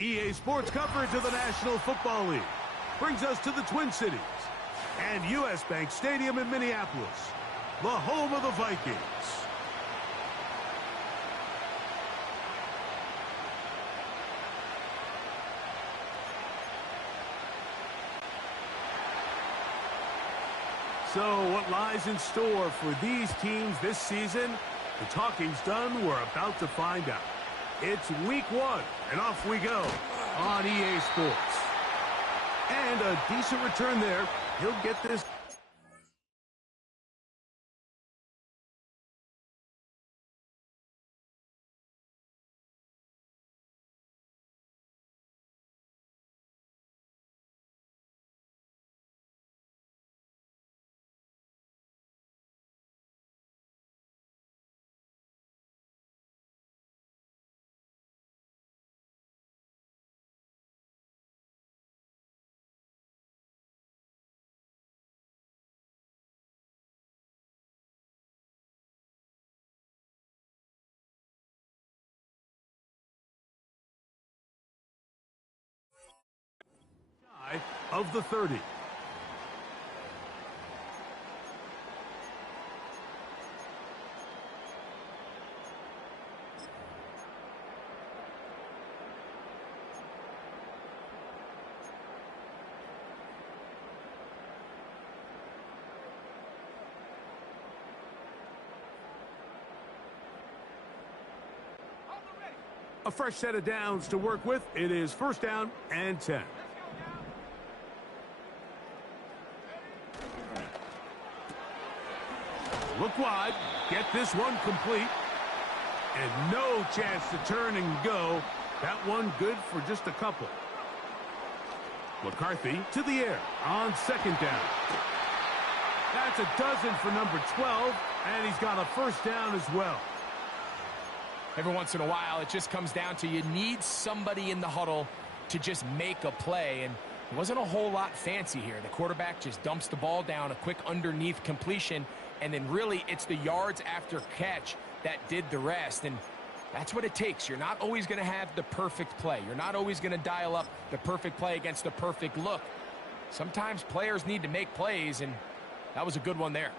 EA Sports coverage of the National Football League brings us to the Twin Cities and US Bank Stadium in Minneapolis, the home of the Vikings. So what lies in store for these teams this season? The talking's done. We're about to find out. It's week 1, and off we go on EA Sports. And a decent return there. He'll get this. Of the 30. A fresh set of downs to work with. It is first down and 10. Look wide, get this one complete, and no chance to turn and go. That one good for just a couple. McCarthy to the air on second down. That's a dozen for number 12, and he's got a first down as well. Every once in a while, it just comes down to you need somebody in the huddle to just make a play, and it wasn't a whole lot fancy here. The quarterback just dumps the ball down, a quick underneath completion, and then really it's the yards after catch that did the rest. And that's what it takes. You're not always going to have the perfect play. You're not always going to dial up the perfect play against the perfect look. Sometimes players need to make plays, and that was a good one there.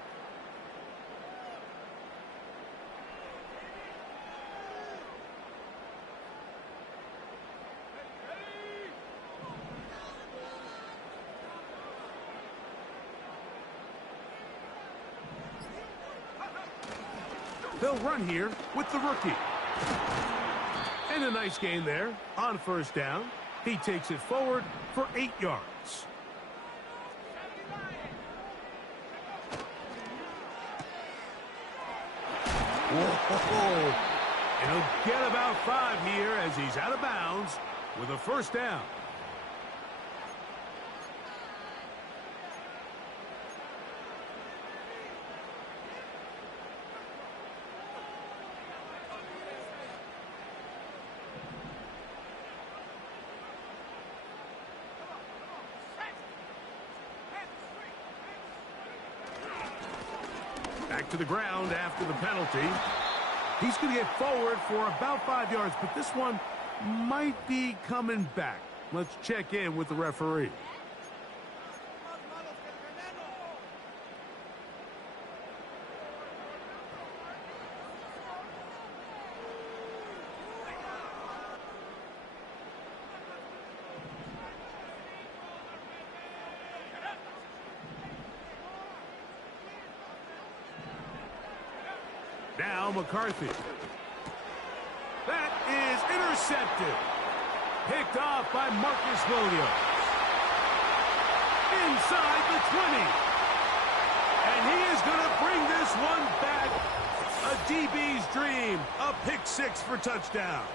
They'll run here with the rookie. And a nice gain there on first down. He takes it forward for 8 yards. Whoa. And he'll get about 5 here as he's out of bounds with a first down. Back to the ground after the penalty. He's going to get forward for about 5 yards, but this one might be coming back. Let's check in with the referee. Now McCarthy. That is intercepted. Picked off by Marcus Williams. Inside the 20. And he is going to bring this one back. A DB's dream. A pick 6 for touchdown.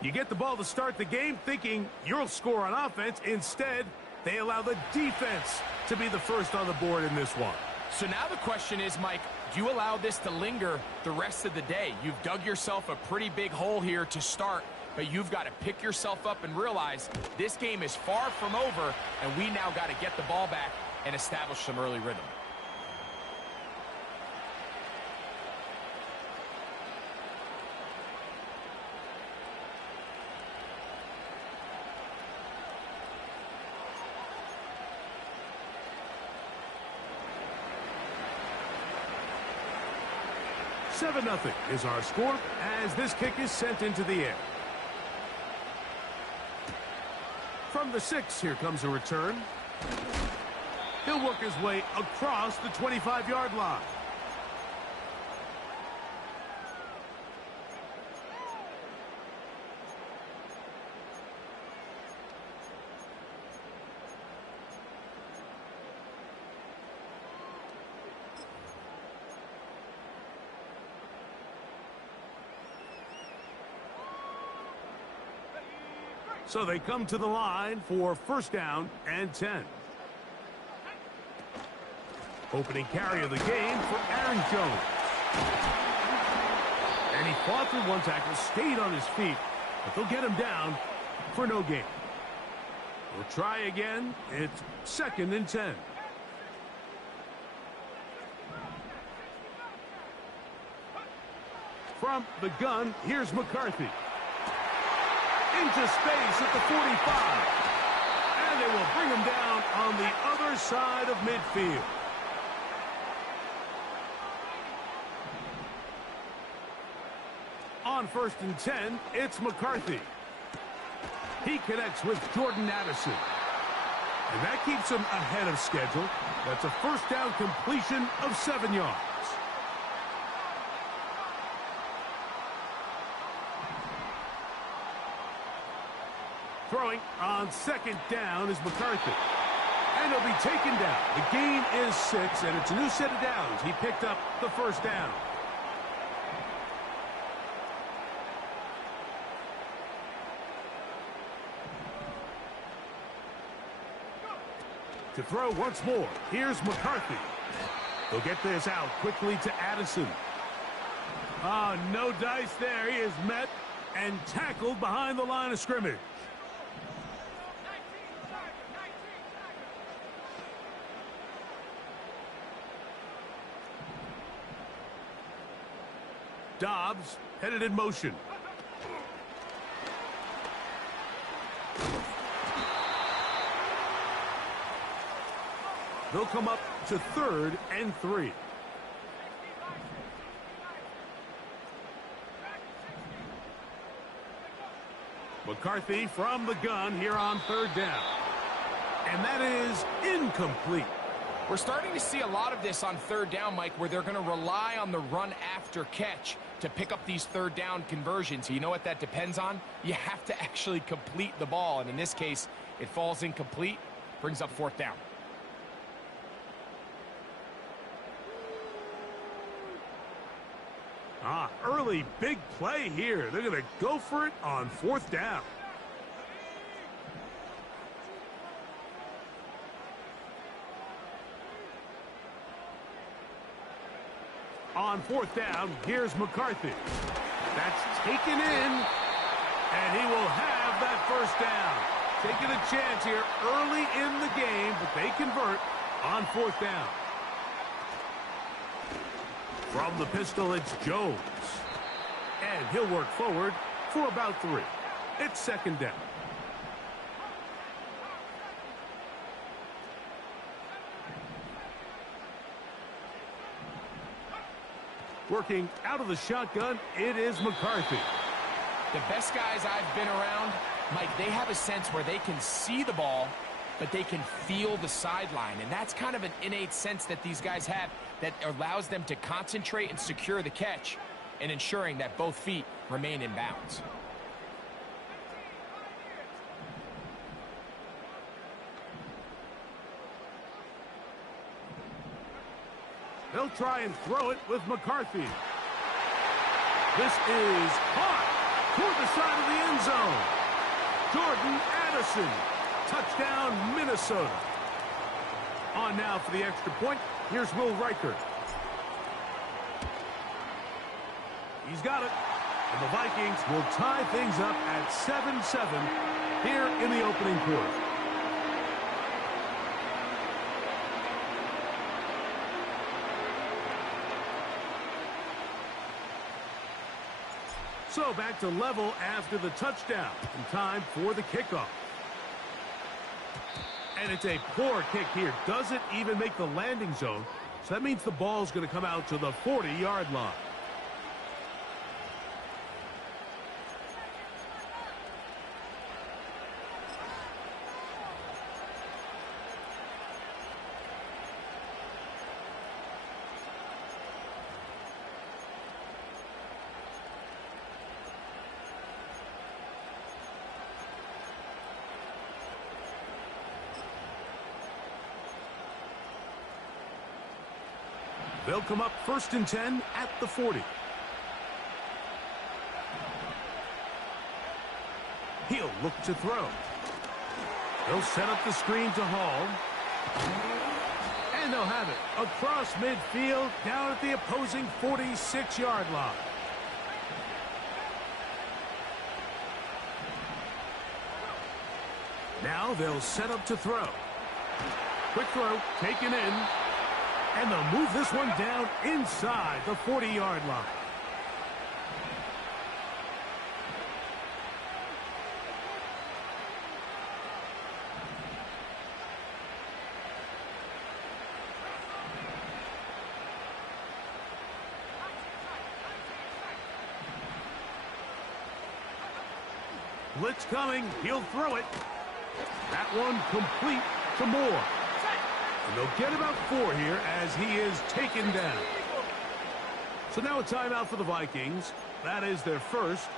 You get the ball to start the game thinking you'll score on offense. Instead, they allow the defense to be the first on the board in this one. So now the question is, Mike, do you allow this to linger the rest of the day? You've dug yourself a pretty big hole here to start, but you've got to pick yourself up and realize this game is far from over, and we now got to get the ball back and establish some early rhythm. 7-0 is our score as this kick is sent into the air. From the 6, here comes a return. He'll work his way across the 25-yard line. So they come to the line for 1st down and 10. Opening carry of the game for Aaron Jones. And he fought through one tackle, stayed on his feet, but they'll get him down for no gain. We'll try again. It's 2nd and 10. From the gun, here's McCarthy. Into space at the 45. And they will bring him down on the other side of midfield. On 1st and 10, it's McCarthy. He connects with Jordan Addison. And that keeps him ahead of schedule. That's a 1st down completion of 7 yards. Throwing on 2nd down is McCarthy. And he'll be taken down. The gain is 6, and it's a new set of downs. He picked up the 1st down. To throw once more, here's McCarthy. He'll get this out quickly to Addison. No dice there. He is met and tackled behind the line of scrimmage. Dobbs headed in motion. They'll come up to 3rd and 3. McCarthy from the gun here on 3rd down. And that is incomplete. We're starting to see a lot of this on 3rd down, Mike, where they're going to rely on the run after catch to pick up these 3rd down conversions. You know what that depends on? You have to actually complete the ball. And in this case, it falls incomplete, brings up 4th down. Early big play here. They're going to go for it on 4th down. On 4th down, here's McCarthy. That's taken in, and he will have that 1st down. Taking a chance here early in the game, but they convert on 4th down. From the pistol, it's Jones. And he'll work forward for about 3. It's 2nd down. Working out of the shotgun, it is McCarthy. The best guys I've been around, Mike, they have a sense where they can see the ball, but they can feel the sideline. And that's kind of an innate sense that these guys have that allows them to concentrate and secure the catch and ensuring that both feet remain in bounds. They'll try and throw it with McCarthy. This is hot toward the side of the end zone. Jordan Addison. Touchdown, Minnesota. On now for the extra point. Here's Will Reichert. He's got it. And the Vikings will tie things up at 7-7 here in the opening quarter. So back to level after the touchdown. And time for the kickoff. And it's a poor kick here. Doesn't even make the landing zone. So that means the ball's going to come out to the 40-yard line. They'll come up 1st and 10 at the 40. He'll look to throw. They'll set up the screen to Hall. And they'll have it across midfield down at the opposing 46-yard line. Now they'll set up to throw. Quick throw, taken in. And they'll move this one down inside the 40-yard line. Blitz coming. He'll throw it. That one complete to Moore. And they'll get about 4 here as he is taken down. So now a timeout for the Vikings. That is their first.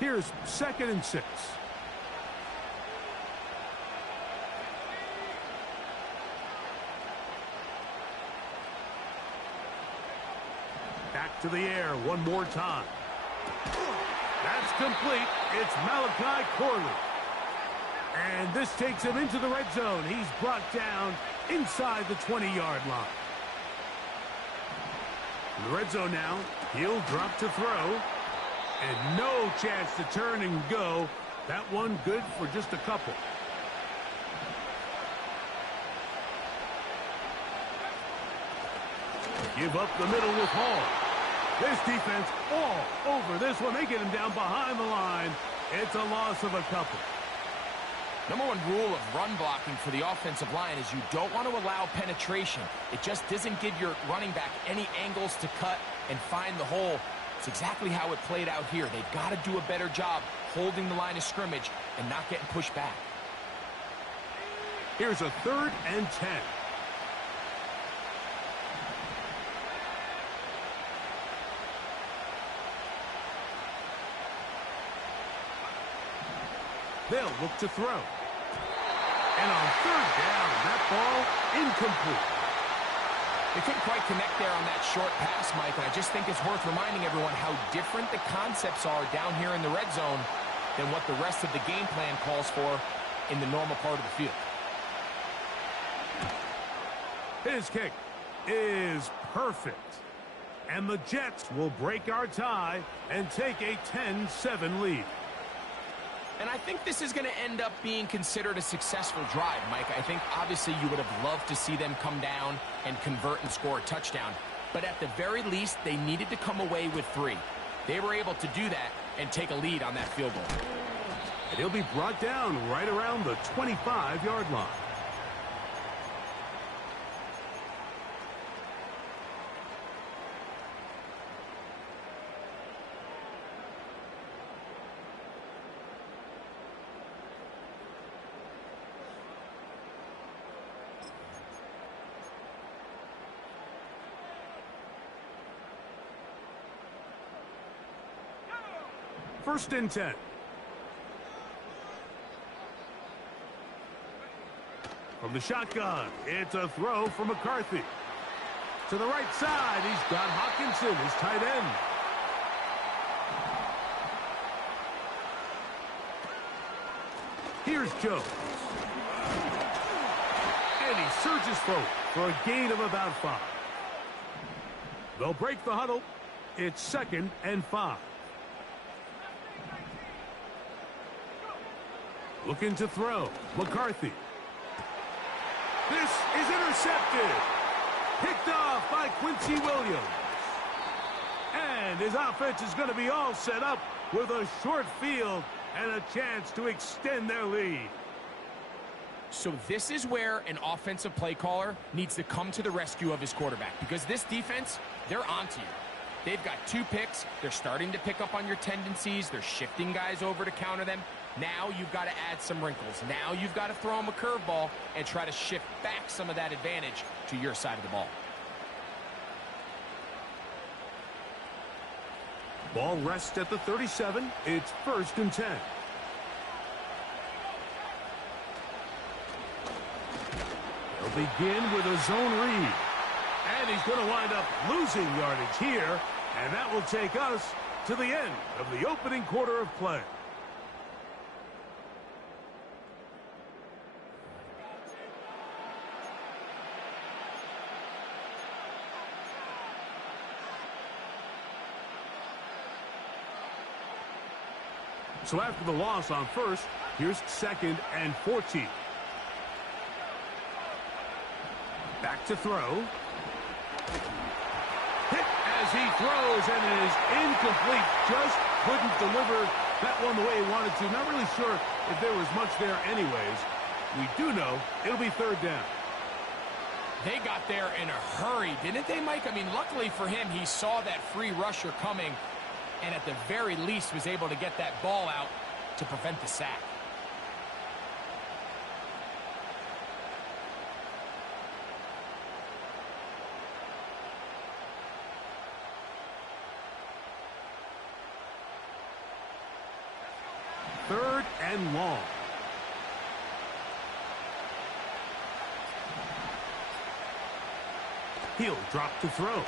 Here's 2nd and 6. Back to the air one more time. That's complete. It's Malachi Corley. And this takes him into the red zone. He's brought down inside the 20-yard line. In the red zone now, he'll drop to throw. And no chance to turn and go. That one good for just a couple. Give up the middle with Hall. This defense all over this one. They get him down behind the line. It's a loss of a couple. Number one rule of run blocking for the offensive line is you don't want to allow penetration. It just doesn't give your running back any angles to cut and find the hole. It's exactly how it played out here. They've got to do a better job holding the line of scrimmage and not getting pushed back. Here's a 3rd and 10. They'll look to throw. And on 3rd down, that ball incomplete. They couldn't quite connect there on that short pass, Mike, and I just think it's worth reminding everyone how different the concepts are down here in the red zone than what the rest of the game plan calls for in the normal part of the field. His kick is perfect. And the Jets will break our tie and take a 10-7 lead. And I think this is going to end up being considered a successful drive, Mike. I think obviously you would have loved to see them come down and convert and score a touchdown. But at the very least, they needed to come away with 3. They were able to do that and take a lead on that field goal. And he'll be brought down right around the 25-yard line. First and 10. From the shotgun, it's a throw from McCarthy. To the right side, he's got Hawkinson, his tight end. Here's Jones. And he surges forward for a gain of about 5. They'll break the huddle. It's 2nd and 5. Looking to throw. McCarthy. This is intercepted. Picked off by Quincy Williams. And his offense is going to be all set up with a short field and a chance to extend their lead. So this is where an offensive play caller needs to come to the rescue of his quarterback, because this defense, they're onto you. They've got 2 picks. They're starting to pick up on your tendencies. They're shifting guys over to counter them. Now you've got to add some wrinkles. Now you've got to throw him a curveball and try to shift back some of that advantage to your side of the ball. Ball rests at the 37. It's 1st and 10. They'll begin with a zone read. And he's going to wind up losing yardage here. And that will take us to the end of the opening quarter of play. So after the loss on 1st, here's 2nd and 14. Back to throw. Hit as he throws, and it is incomplete. Just couldn't deliver that one the way he wanted to. Not really sure if there was much there anyways. We do know it'll be 3rd down. They got there in a hurry, didn't they, Mike? I mean, luckily for him, he saw that free rusher coming, and at the very least was able to get that ball out to prevent the sack. Third and long. He'll drop to throw.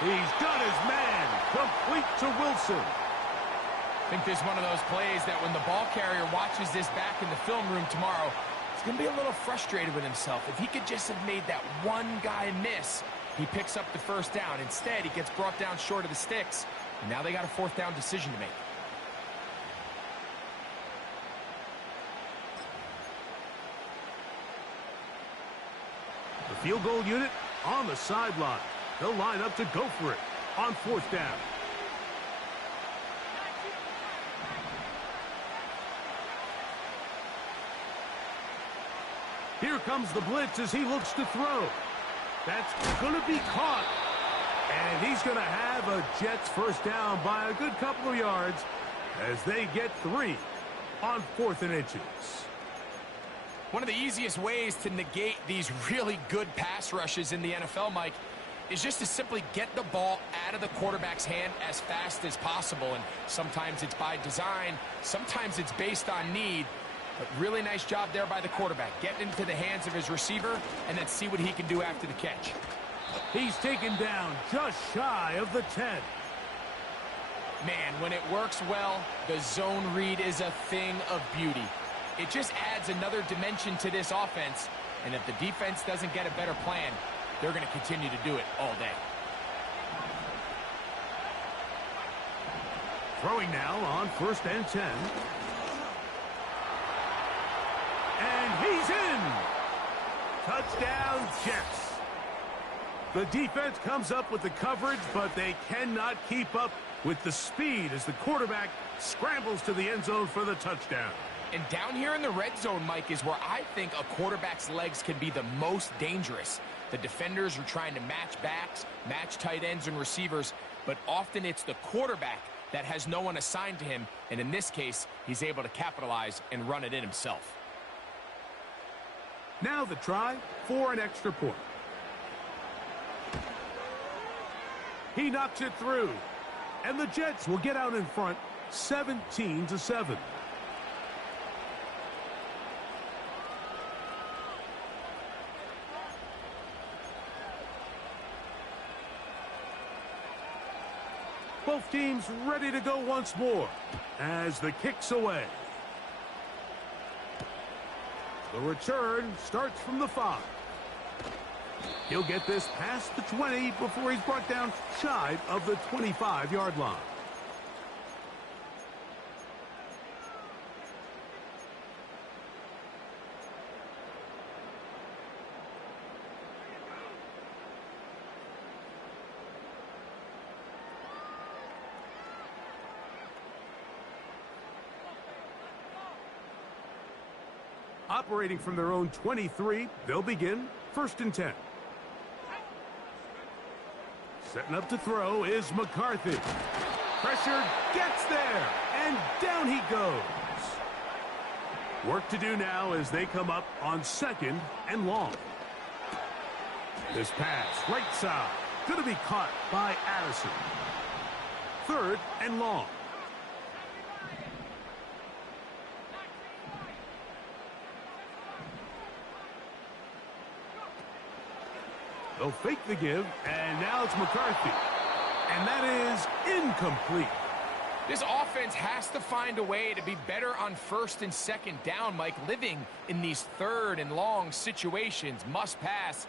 He's got his man. Complete to Wilson. I think this is one of those plays that when the ball carrier watches this back in the film room tomorrow, he's going to be a little frustrated with himself. If he could just have made that one guy miss, he picks up the 1st down. Instead, he gets brought down short of the sticks. And now they got a 4th down decision to make. The field goal unit on the sideline. They'll line up to go for it on 4th down. Here comes the blitz as he looks to throw. That's going to be caught. And he's going to have a Jets 1st down by a good couple of yards as they get 3 on 4th and inches. One of the easiest ways to negate these really good pass rushes in the NFL, Mike, is just to simply get the ball out of the quarterback's hand as fast as possible. And sometimes it's by design, sometimes it's based on need. But really nice job there by the quarterback. Get into the hands of his receiver and then see what he can do after the catch. He's taken down just shy of the 10. Man, when it works well, the zone read is a thing of beauty. It just adds another dimension to this offense. And if the defense doesn't get a better plan, they're going to continue to do it all day. Throwing now on 1st and 10. And he's in. Touchdown, Jets. The defense comes up with the coverage, but they cannot keep up with the speed as the quarterback scrambles to the end zone for the touchdown. And down here in the red zone, Mike, is where I think a quarterback's legs can be the most dangerous. The defenders are trying to match backs, match tight ends and receivers, but often it's the quarterback that has no one assigned to him, and in this case, he's able to capitalize and run it in himself. Now the try for an extra point. He knocks it through, and the Jets will get out in front 17-7. Both teams ready to go once more as the kick's away. The return starts from the 5. He'll get this past the 20 before he's brought down shy of the 25-yard line. Operating from their own 23, they'll begin 1st and 10. Setting up to throw is McCarthy. Pressure gets there, and down he goes. Work to do now as they come up on 2nd and long. This pass, right side, going to be caught by Addison. 3rd and long. They'll fake the give, and now it's McCarthy. And that is incomplete. This offense has to find a way to be better on 1st and 2nd down, Mike. Living in these 3rd and long situations, must pass,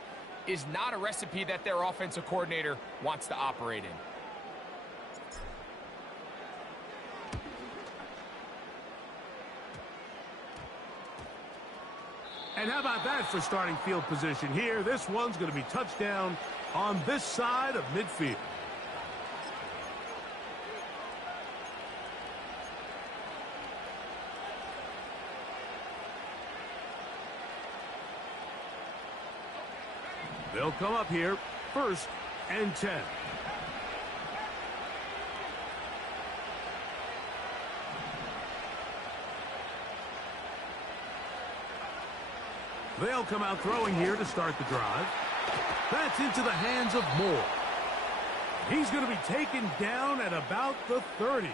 is not a recipe that their offensive coordinator wants to operate in. And how about that for starting field position here? This one's going to be touchdown on this side of midfield. They'll come up here, 1st and 10. They'll come out throwing here to start the drive. That's into the hands of Moore. He's going to be taken down at about the 30.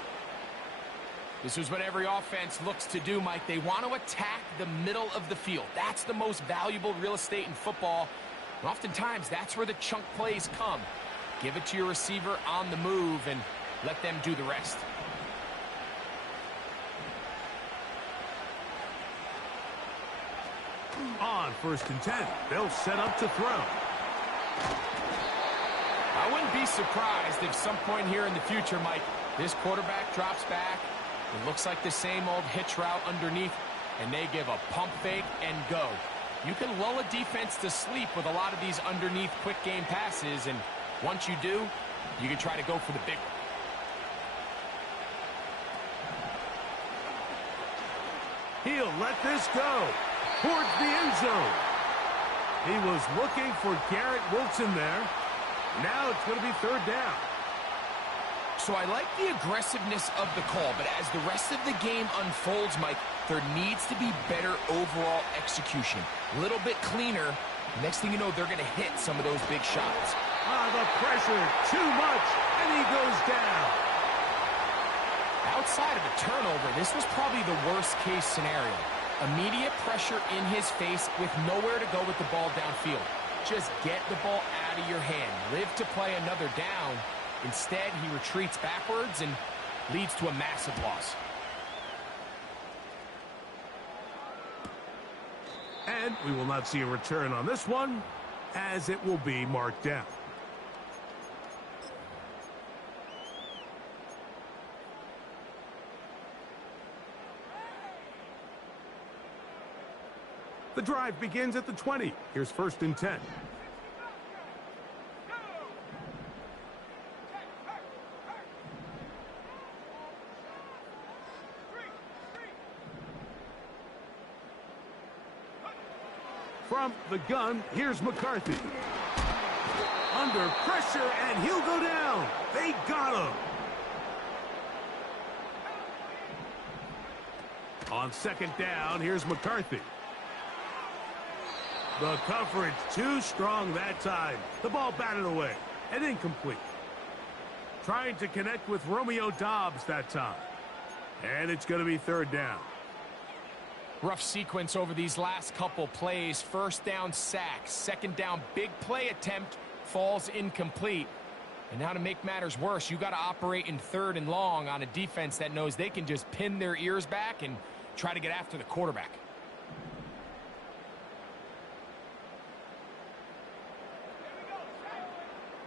This is what every offense looks to do, Mike. They want to attack the middle of the field. That's the most valuable real estate in football. And oftentimes, that's where the chunk plays come. Give it to your receiver on the move and let them do the rest. On 1st and 10, they'll set up to throw. I wouldn't be surprised if some point here in the future, Mike, this quarterback drops back. It looks like the same old hitch route underneath, and they give a pump fake and go. You can lull a defense to sleep with a lot of these underneath quick game passes, and once you do, you can try to go for the big one. He'll let this go towards the end zone. He was looking for Garrett Wilson there. Now it's going to be 3rd down. So I like the aggressiveness of the call, but as the rest of the game unfolds, Mike, there needs to be better overall execution. A little bit cleaner. Next thing you know, they're going to hit some of those big shots. The pressure, too much, and he goes down. Outside of a turnover, this was probably the worst-case scenario. Immediate pressure in his face with nowhere to go with the ball downfield. Just get the ball out of your hand. Live to play another down. Instead, he retreats backwards and leads to a massive loss. And we will not see a return on this one, as it will be marked down. The drive begins at the 20. Here's 1st and 10. From the gun, here's McCarthy. Under pressure, and he'll go down. They got him. On 2nd down, here's McCarthy. The coverage too strong that time. The ball batted away and incomplete. Trying to connect with Romeo Doubs that time. And it's going to be 3rd down. Rough sequence over these last couple plays. 1st down, sack. 2nd down, big play attempt, falls incomplete. And now to make matters worse, you got to operate in 3rd and long on a defense that knows they can just pin their ears back and try to get after the quarterback.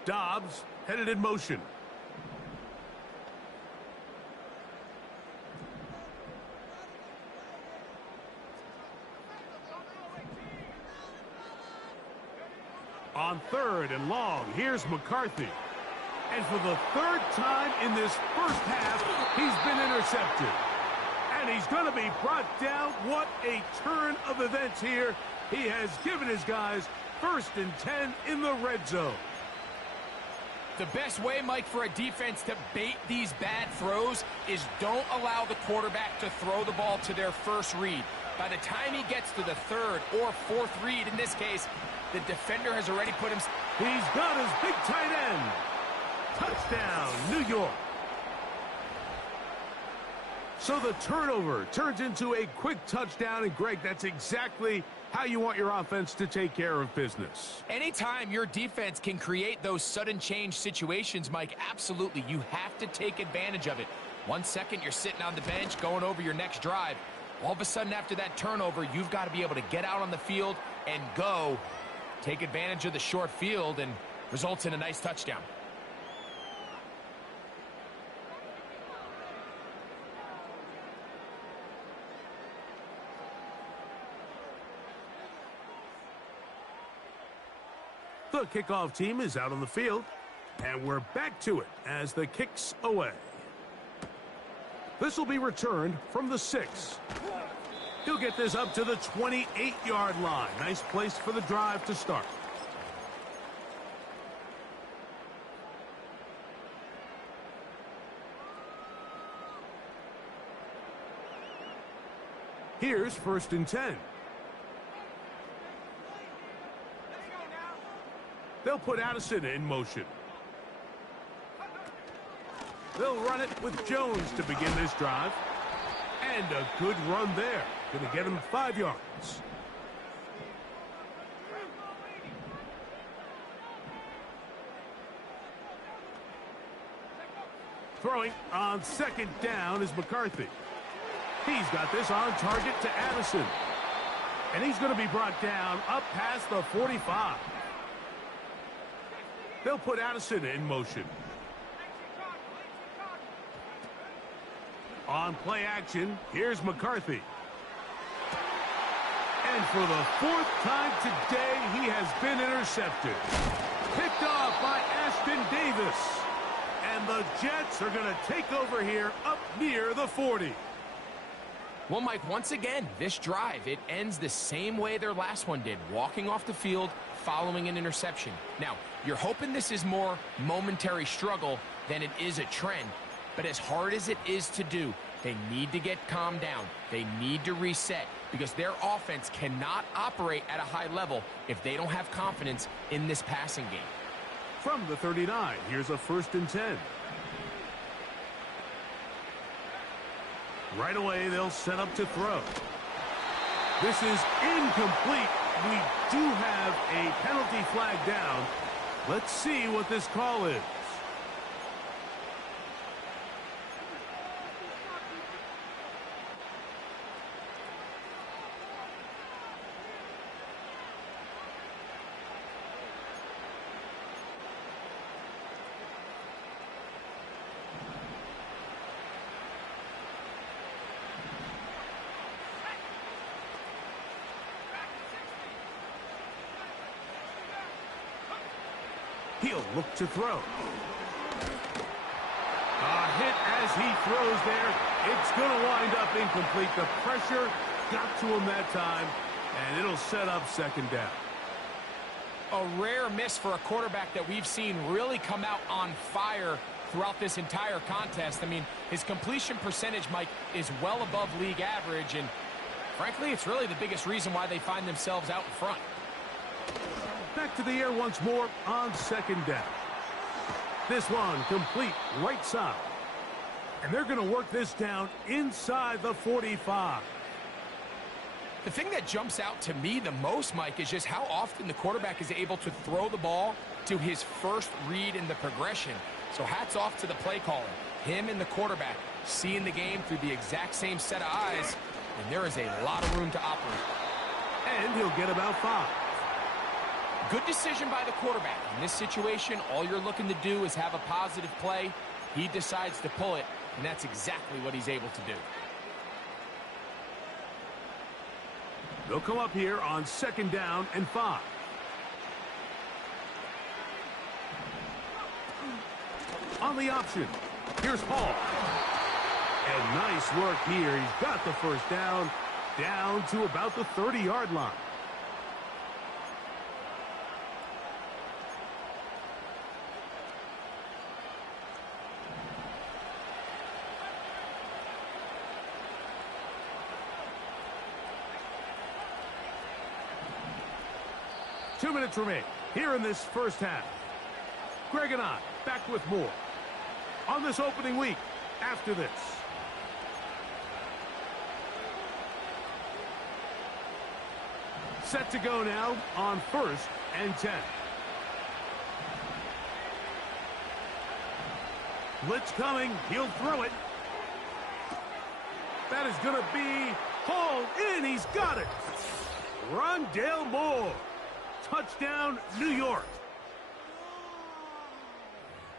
Doubs headed in motion. On 3rd and long, here's McCarthy. And for the 3rd time in this first half, he's been intercepted. And he's going to be brought down. What a turn of events here. He has given his guys 1st and 10 in the red zone. The best way, Mike, for a defense to bait these bad throws is don't allow the quarterback to throw the ball to their first read. By the time he gets to the third or fourth read, in this case, the defender has already put him... He's got his big tight end. Touchdown, New York. So the turnover turns into a quick touchdown, and Greg, that's exactly how you want your offense to take care of business. Anytime your defense can create those sudden change situations, Mike, absolutely, you have to take advantage of it. 1 second, you're sitting on the bench going over your next drive. All of a sudden, after that turnover, you've got to be able to get out on the field and go. Take advantage of the short field, and results in a nice touchdown. The kickoff team is out on the field, and we're back to it as the kick's away. This will be returned from the 6. He'll get this up to the 28-yard line. Nice place for the drive to start. Here's 1st and 10. They'll put Addison in motion. They'll run it with Jones to begin this drive. And a good run there. Going to get him 5 yards. Throwing on 2nd down is McCarthy. He's got this on target to Addison. And he's going to be brought down up past the 45. They'll put Addison in motion. On play action, here's McCarthy. And for the 4th time today, he has been intercepted. Picked off by Ashton Davis. And the Jets are going to take over here up near the 40. Well, Mike, once again, this drive, it ends the same way their last one did, walking off the field, following an interception. Now, you're hoping this is more momentary struggle than it is a trend, but as hard as it is to do, they need to get calmed down. They need to reset because their offense cannot operate at a high level if they don't have confidence in this passing game. From the 39, here's a 1st and 10. Right away, they'll set up to throw. This is incomplete. We do have a penalty flag down. Let's see what this call is. He'll look to throw. A hit as he throws there. It's going to wind up incomplete. The pressure got to him that time, and it'll set up 2nd down. A rare miss for a quarterback that we've seen really come out on fire throughout this entire contest. I mean, his completion percentage, Mike, is well above league average, and frankly, it's really the biggest reason why they find themselves out in front. Back to the air once more on 2nd down. This one complete right side. And they're going to work this down inside the 45. The thing that jumps out to me the most, Mike, is just how often the quarterback is able to throw the ball to his first read in the progression. So hats off to the play caller. Him and the quarterback seeing the game through the exact same set of eyes, and there is a lot of room to operate. And he'll get about 5. Good decision by the quarterback. In this situation, all you're looking to do is have a positive play. He decides to pull it, and that's exactly what he's able to do. They'll come up here on 2nd down and 5. On the option, here's Hall. And nice work here. He's got the 1st down to about the 30-yard line. 2 minutes remain here in this first half. Greg and I back with more on this opening week after this. Set to go now on 1st and 10. Blitz coming. He'll throw it. That is going to be hauled in. He's got it. Rondale Moore. Touchdown, New York.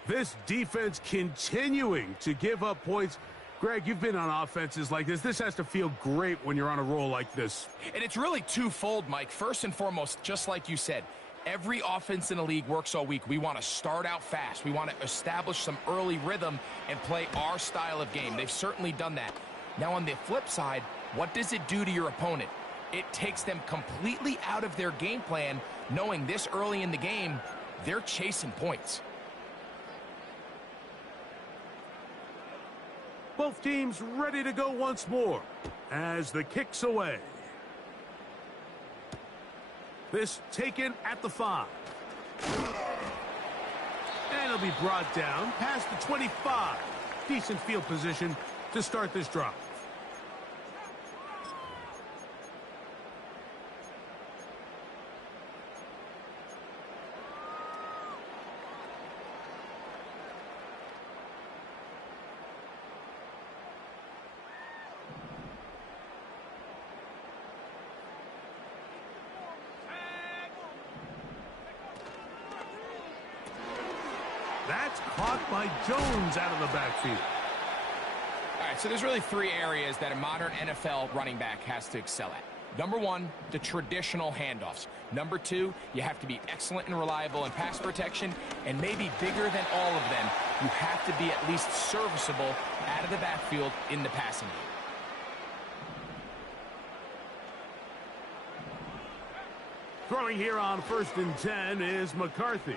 This defense continuing to give up points. Greg, you've been on offenses like this. This has to feel great when you're on a roll like this. And it's really twofold, Mike. First and foremost, just like you said, every offense in the league works all week. We want to start out fast. We want to establish some early rhythm and play our style of game. They've certainly done that. Now, on the flip side, what does it do to your opponent? It takes them completely out of their game plan, knowing this early in the game, they're chasing points. Both teams ready to go once more as the kick's away. This taken at the 5. And it'll be brought down past the 25. Decent field position to start this drive. That's caught by Jones out of the backfield. All right, so there's really 3 areas that a modern NFL running back has to excel at. Number 1, the traditional handoffs. Number 2, you have to be excellent and reliable in pass protection. And maybe bigger than all of them, you have to be at least serviceable out of the backfield in the passing game. Throwing here on 1st and 10 is McCarthy.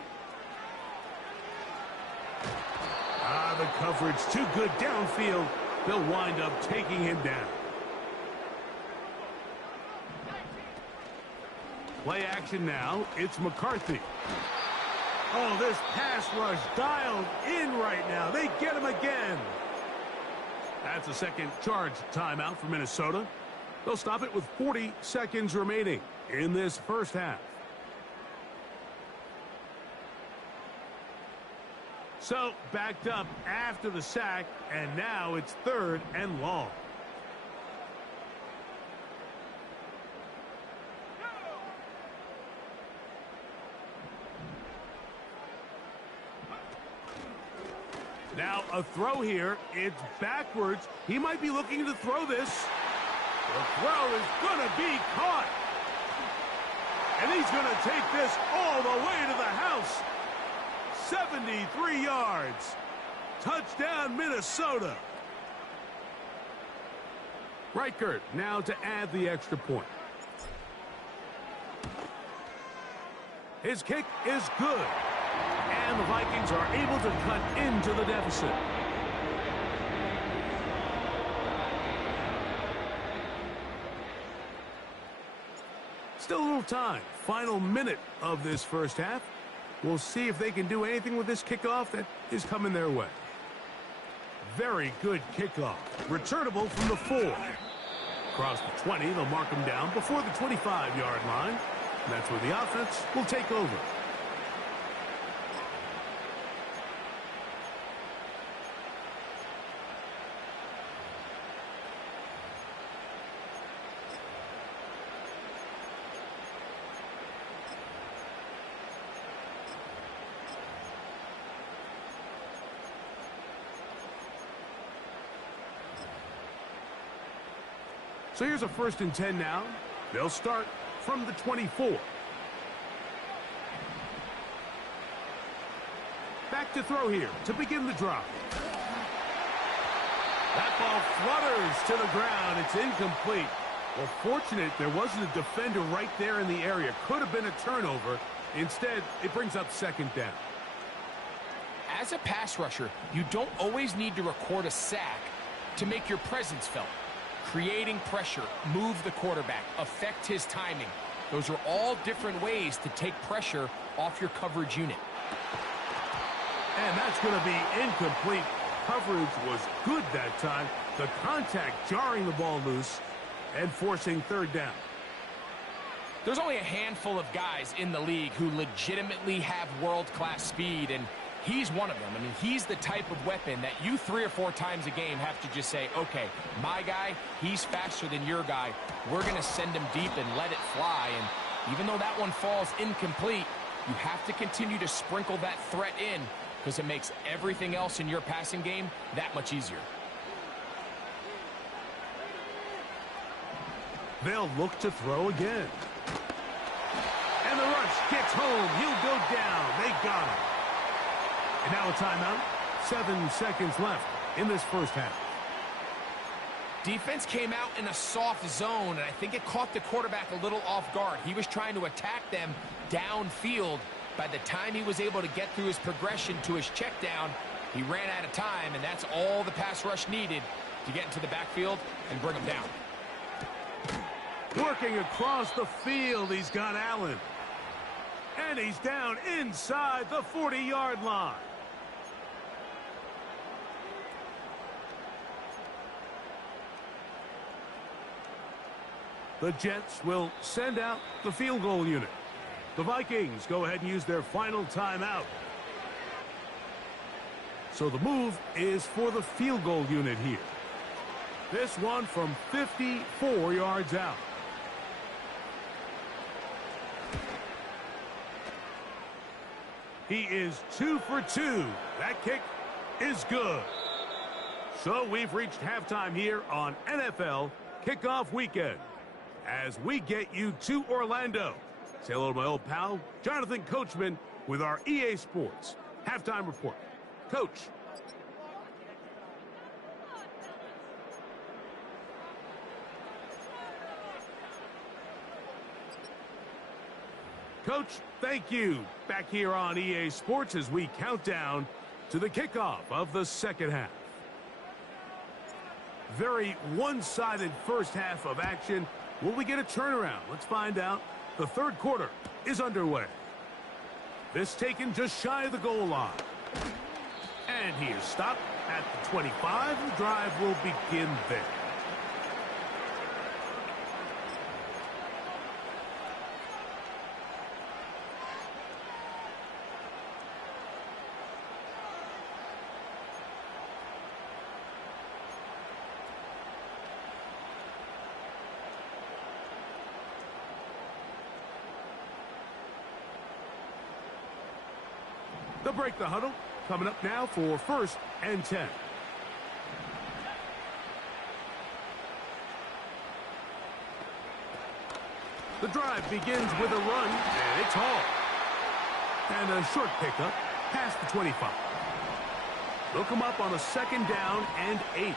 The coverage too good downfield. They'll wind up taking him down. Play action now. It's McCarthy. Oh, this pass rush dialed in right now. They get him again. That's a second charge timeout for Minnesota. They'll stop it with 40 seconds remaining in this first half. So, backed up after the sack, and now it's 3rd and long. Now, a throw here. It's backwards. He might be looking to throw this. The throw is going to be caught. And he's going to take this all the way to the house. 73 yards. Touchdown, Minnesota. Reichert now to add the extra point. His kick is good. And the Vikings are able to cut into the deficit. Still a little time. Final minute of this first half. We'll see if they can do anything with this kickoff that is coming their way. Very good kickoff. Returnable from the 4. Across the 20, they'll mark him down before the 25-yard line. And that's where the offense will take over. So here's a 1st and 10 now. They'll start from the 24. Back to throw here to begin the drive. That ball flutters to the ground. It's incomplete. Well, fortunate there wasn't a defender right there in the area. Could have been a turnover. Instead, it brings up 2nd down. As a pass rusher, you don't always need to record a sack to make your presence felt. Creating pressure, move the quarterback, affect his timing. Those are all different ways to take pressure off your coverage unit. And that's going to be incomplete. Coverage was good that time. The contact jarring the ball loose and forcing third down. There's only a handful of guys in the league who legitimately have world-class speed, and he's one of them. I mean, he's the type of weapon that you 3 or 4 times a game have to just say, okay, my guy, he's faster than your guy. We're going to send him deep and let it fly. And even though that one falls incomplete, you have to continue to sprinkle that threat in because it makes everything else in your passing game that much easier. They'll look to throw again. And the rush gets home. He'll go down. They got him. And now a timeout. 7 seconds left in this first half. Defense came out in a soft zone, and I think it caught the quarterback a little off guard. He was trying to attack them downfield. By the time he was able to get through his progression to his check down, he ran out of time, and that's all the pass rush needed to get into the backfield and bring him down. Working across the field, he's got Allen. And he's down inside the 40-yard line. The Jets will send out the field goal unit. The Vikings go ahead and use their final timeout. So the move is for the field goal unit here. This one from 54 yards out. He is 2 for 2. That kick is good. So we've reached halftime here on NFL Kickoff Weekend. As we get you to Orlando. Say hello to my old pal, Jonathan Coachman, with our EA Sports Halftime Report. Coach. Coach, thank you. Back here on EA Sports as we count down to the kickoff of the second half. Very one-sided first half of action. Will we get a turnaround? Let's find out. The third quarter is underway. This taken just shy of the goal line. And he is stopped at the 25. The drive will begin there. They'll break the huddle. Coming up now for 1st and 10. The drive begins with a run, and it's hauled. And a short pickup past the 25. They'll come up on a 2nd down and 8.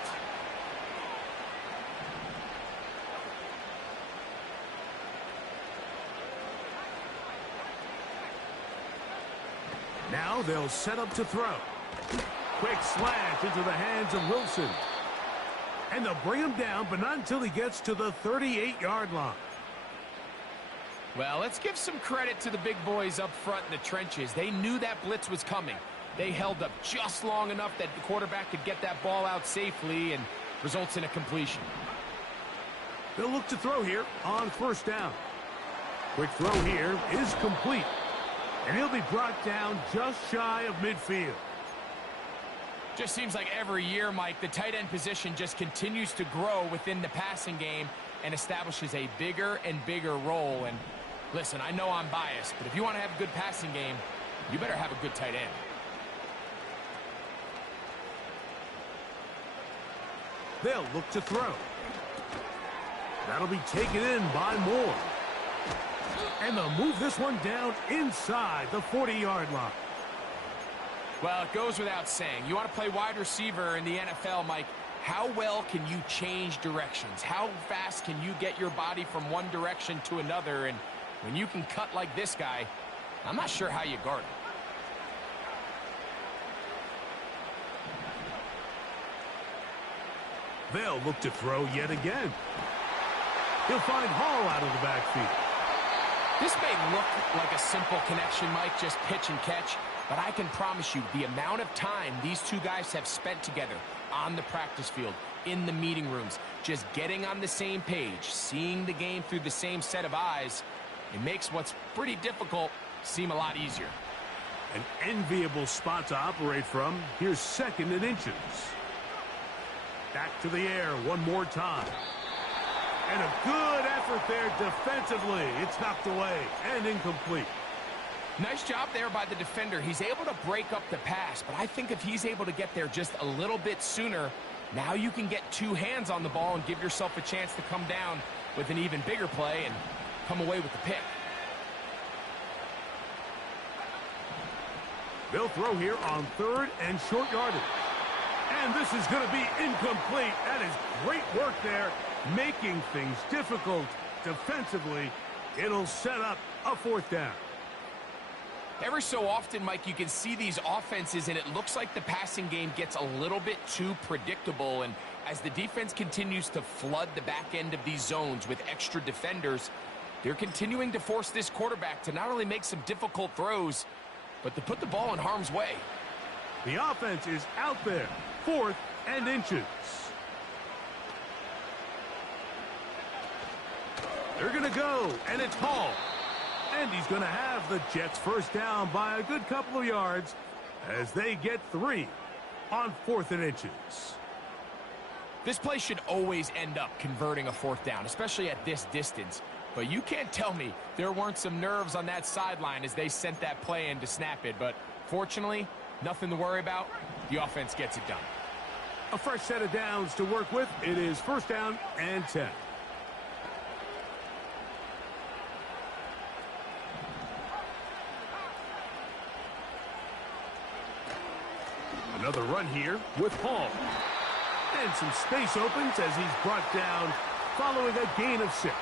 Now they'll set up to throw. Quick slash into the hands of Wilson. And they'll bring him down, but not until he gets to the 38-yard line. Well, let's give some credit to the big boys up front in the trenches. They knew that blitz was coming. They held up just long enough that the quarterback could get that ball out safely and results in a completion. They'll look to throw here on 1st down. Quick throw here is complete. And he'll be brought down just shy of midfield. Just seems like every year, Mike, the tight end position just continues to grow within the passing game and establishes a bigger and bigger role. And listen, I know I'm biased, but if you want to have a good passing game, you better have a good tight end. They'll look to throw. That'll be taken in by Moore. And they'll move this one down inside the 40-yard line. Well, it goes without saying. You want to play wide receiver in the NFL, Mike, how well can you change directions? How fast can you get your body from one direction to another? And when you can cut like this guy, I'm not sure how you guard him. They'll look to throw yet again. He'll find Hall out of the backfield. This may look like a simple connection, Mike, just pitch and catch, but I can promise you the amount of time these two guys have spent together on the practice field, in the meeting rooms, just getting on the same page, seeing the game through the same set of eyes, it makes what's pretty difficult seem a lot easier. An enviable spot to operate from. Here's 2nd and inches. Back to the air one more time. And a good effort there defensively. It's knocked away and incomplete. Nice job there by the defender. He's able to break up the pass, but I think if he's able to get there just a little bit sooner, now you can get 2 hands on the ball and give yourself a chance to come down with an even bigger play and come away with the pick. They'll throw here on 3rd and short yardage. And this is going to be incomplete. That is great work there, making things difficult defensively. It'll set up a 4th down. Every so often, Mike, you can see these offenses, and it looks like the passing game gets a little bit too predictable. And as the defense continues to flood the back end of these zones with extra defenders, they're continuing to force this quarterback to not only make some difficult throws, but to put the ball in harm's way. The offense is out there, 4th and inches. They're going to go, and it's Hall. And he's going to have the Jets 1st down by a good couple of yards as they get 3 on 4th and inches. This play should always end up converting a 4th down, especially at this distance. But you can't tell me there weren't some nerves on that sideline as they sent that play in to snap it. But fortunately, nothing to worry about. The offense gets it done. A fresh set of downs to work with. It is 1st down and 10. Another run here with Hall. And some space opens as he's brought down following a gain of 6.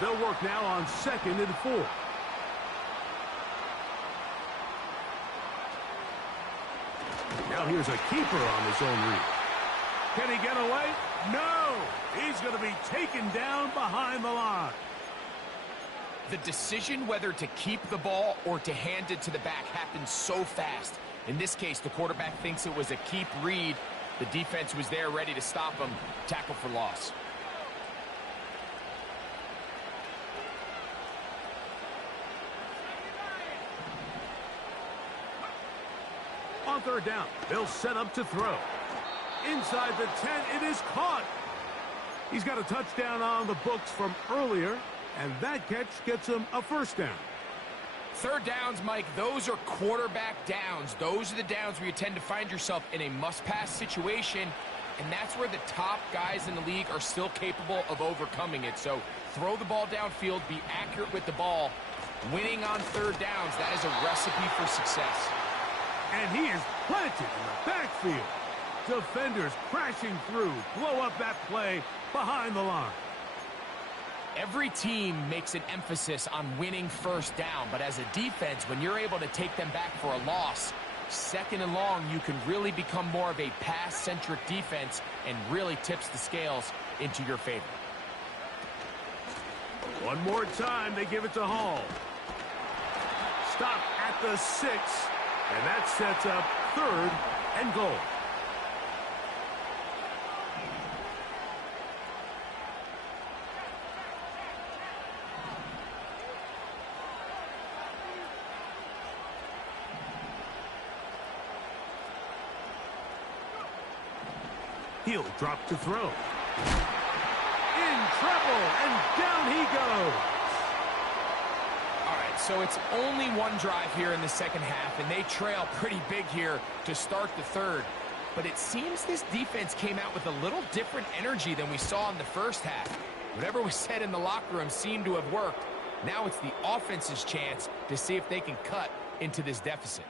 They'll work now on 2nd and 4. Now here's a keeper on his own read. Can he get away? No! He's going to be taken down behind the line. The decision whether to keep the ball or to hand it to the back happens so fast. In this case, the quarterback thinks it was a keep read. The defense was there ready to stop him. Tackle for loss. On 3rd down, they'll set up to throw. Inside the 10, it is caught. He's got a touchdown on the books from earlier, and that catch gets him a 1st down. 3rd downs, Mike, those are quarterback downs. Those are the downs where you tend to find yourself in a must-pass situation, and that's where the top guys in the league are still capable of overcoming it. So throw the ball downfield, be accurate with the ball. Winning on 3rd downs, that is a recipe for success. And he is planted in the backfield. Defenders crashing through, blow up that play behind the line. Every team makes an emphasis on winning 1st down, but as a defense, when you're able to take them back for a loss, 2nd and long, you can really become more of a pass-centric defense and really tips the scales into your favor. One more time, they give it to Hall. Stop at the 6, and that sets up 3rd and goal. He'll drop to throw. In trouble, and down he goes. All right, so it's only one drive here in the 2nd half, and they trail pretty big here to start the 3rd. But it seems this defense came out with a little different energy than we saw in the 1st half. Whatever was said in the locker room seemed to have worked. Now it's the offense's chance to see if they can cut into this deficit.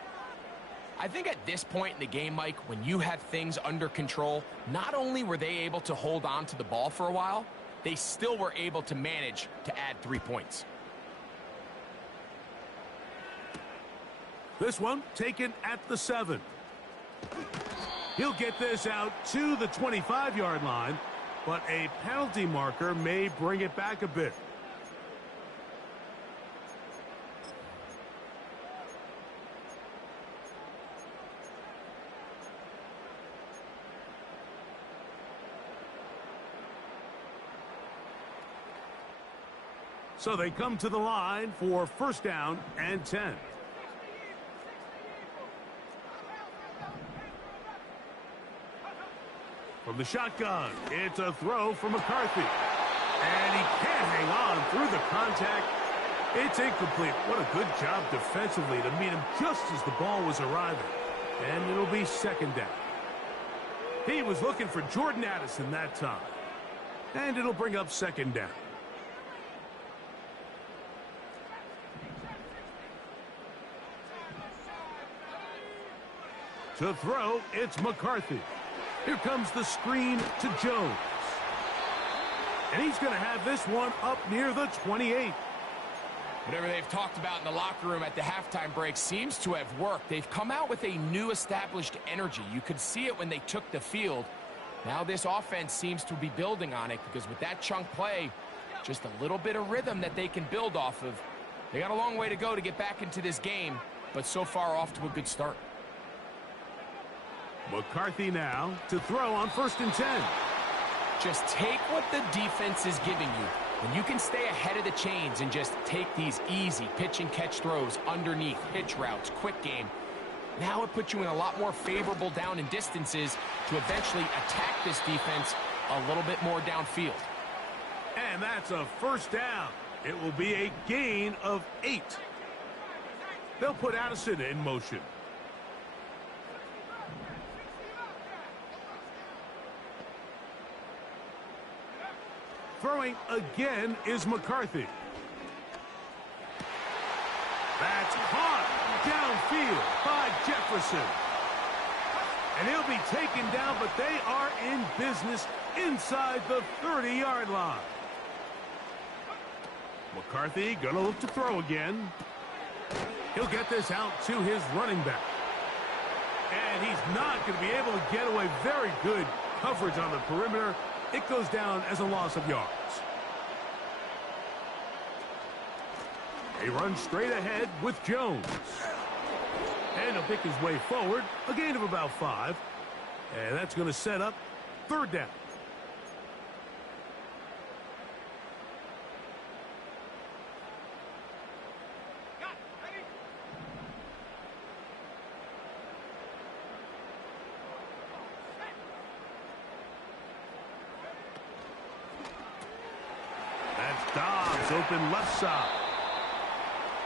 I think at this point in the game, Mike, when you have things under control, not only were they able to hold on to the ball for a while, they still were able to manage to add 3 points. This one taken at the 7. He'll get this out to the 25-yard line, but a penalty marker may bring it back a bit. So they come to the line for first down and 10. From the shotgun, it's a throw from McCarthy. And he can't hang on through the contact. It's incomplete. What a good job defensively to meet him just as the ball was arriving. And it'll be second down. He was looking for Jordan Addison that time. And it'll bring up second down. To throw, it's McCarthy. Here comes the screen to Jones. And he's going to have this one up near the 28. Whatever they've talked about in the locker room at the halftime break seems to have worked. They've come out with a new established energy. You could see it when they took the field. Now this offense seems to be building on it because with that chunk play, just a little bit of rhythm that they can build off of. They got a long way to go to get back into this game, but so far off to a good start. McCarthy now to throw on first and 10. Just take what the defense is giving you. When you can stay ahead of the chains and just take these easy pitch and catch throws underneath, hitch routes, quick game, now it puts you in a lot more favorable down and distances to eventually attack this defense a little bit more downfield. And that's a first down. It will be a gain of 8. They'll put Addison in motion. Throwing again is McCarthy. That's caught downfield by Jefferson. And he'll be taken down, but they are in business inside the 30-yard line. McCarthy going to look to throw again. He'll get this out to his running back. And he's not going to be able to get away. Very good coverage on the perimeter. It goes down as a loss of yards. He runs straight ahead with Jones. And he'll pick his way forward. A gain of about 5. And that's going to set up third down. Open left side.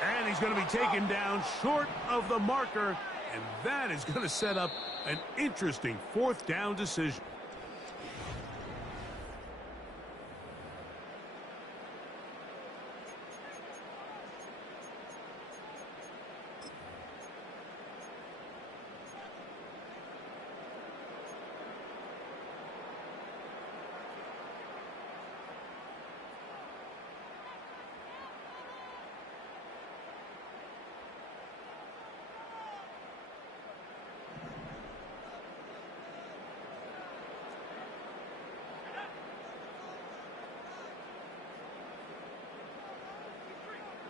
And he's going to be taken down short of the marker. And that is going to set up an interesting fourth down decision.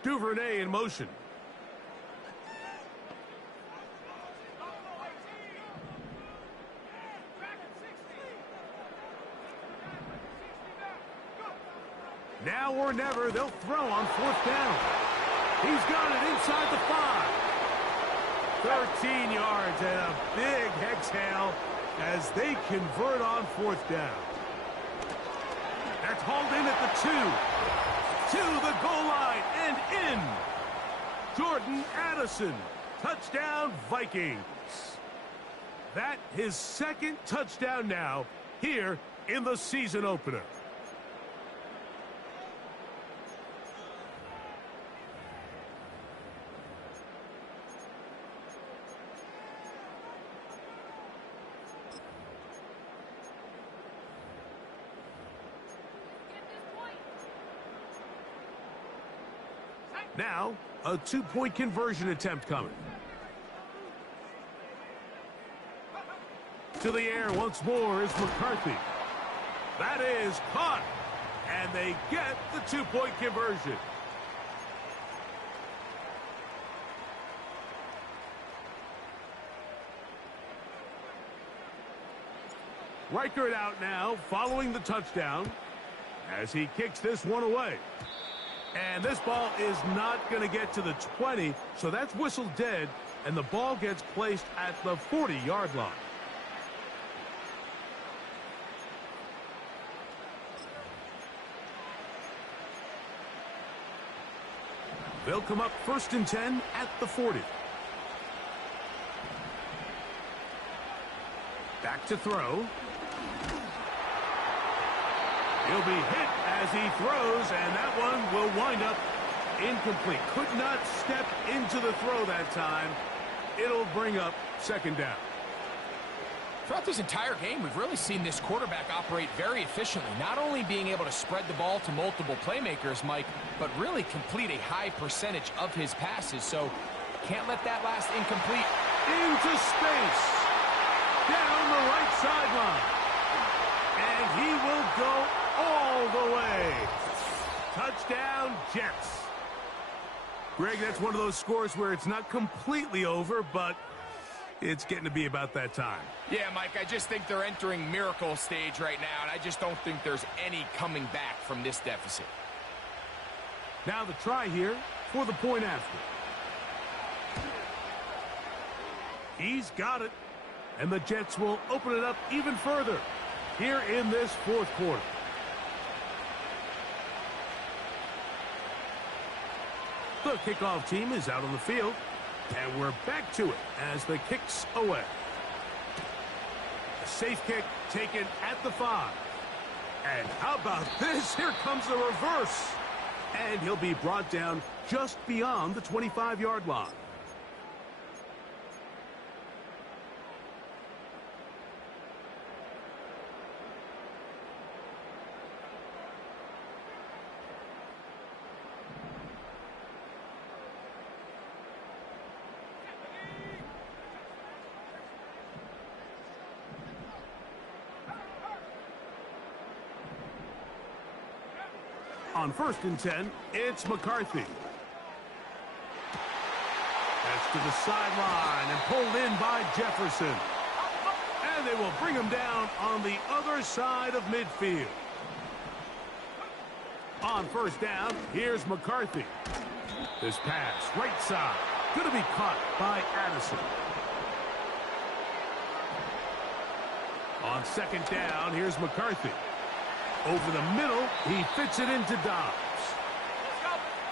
Duvernay in motion. Now or never, they'll throw on fourth down. He's got it inside the 5. 13 yards and a big exhale as they convert on fourth down. That's hauled in at the 2. To the goal line and in. Jordan Addison, touchdown Vikings. That his second touchdown now here in the season opener. Now, a 2-point conversion attempt coming. To the air once more is McCarthy. That is caught. And they get the 2-point conversion. Reichert out now following the touchdown as he kicks this one away. And this ball is not going to get to the 20, so that's whistled dead, and the ball gets placed at the 40-yard line. They'll come up 1st and 10 at the 40. Back to throw. He'll be hit as he throws, and that one will wind up incomplete. Could not step into the throw that time. It'll bring up 2nd down. Throughout this entire game, we've really seen this quarterback operate very efficiently, not only being able to spread the ball to multiple playmakers, Mike, but really complete a high percentage of his passes. So can't let that last incomplete. Into space. Down the right sideline. And he will go all the way. Touchdown, Jets. Greg, that's one of those scores where it's not completely over, but it's getting to be about that time. Yeah, Mike, I just think they're entering miracle stage right now, and I just don't think there's any coming back from this deficit. Now the try here for the point after. He's got it, and the Jets will open it up even further here in this 4th quarter. The kickoff team is out on the field, and we're back to it as the kick's away. A safe kick taken at the 5. And how about this? Here comes the reverse. And he'll be brought down just beyond the 25-yard line. On 1st and 10, it's McCarthy. That's to the sideline and pulled in by Jefferson. And they will bring him down on the other side of midfield. On 1st down, here's McCarthy. This pass, right side, going to be caught by Addison. On 2nd down, here's McCarthy. Over the middle, he fits it into Dobbs.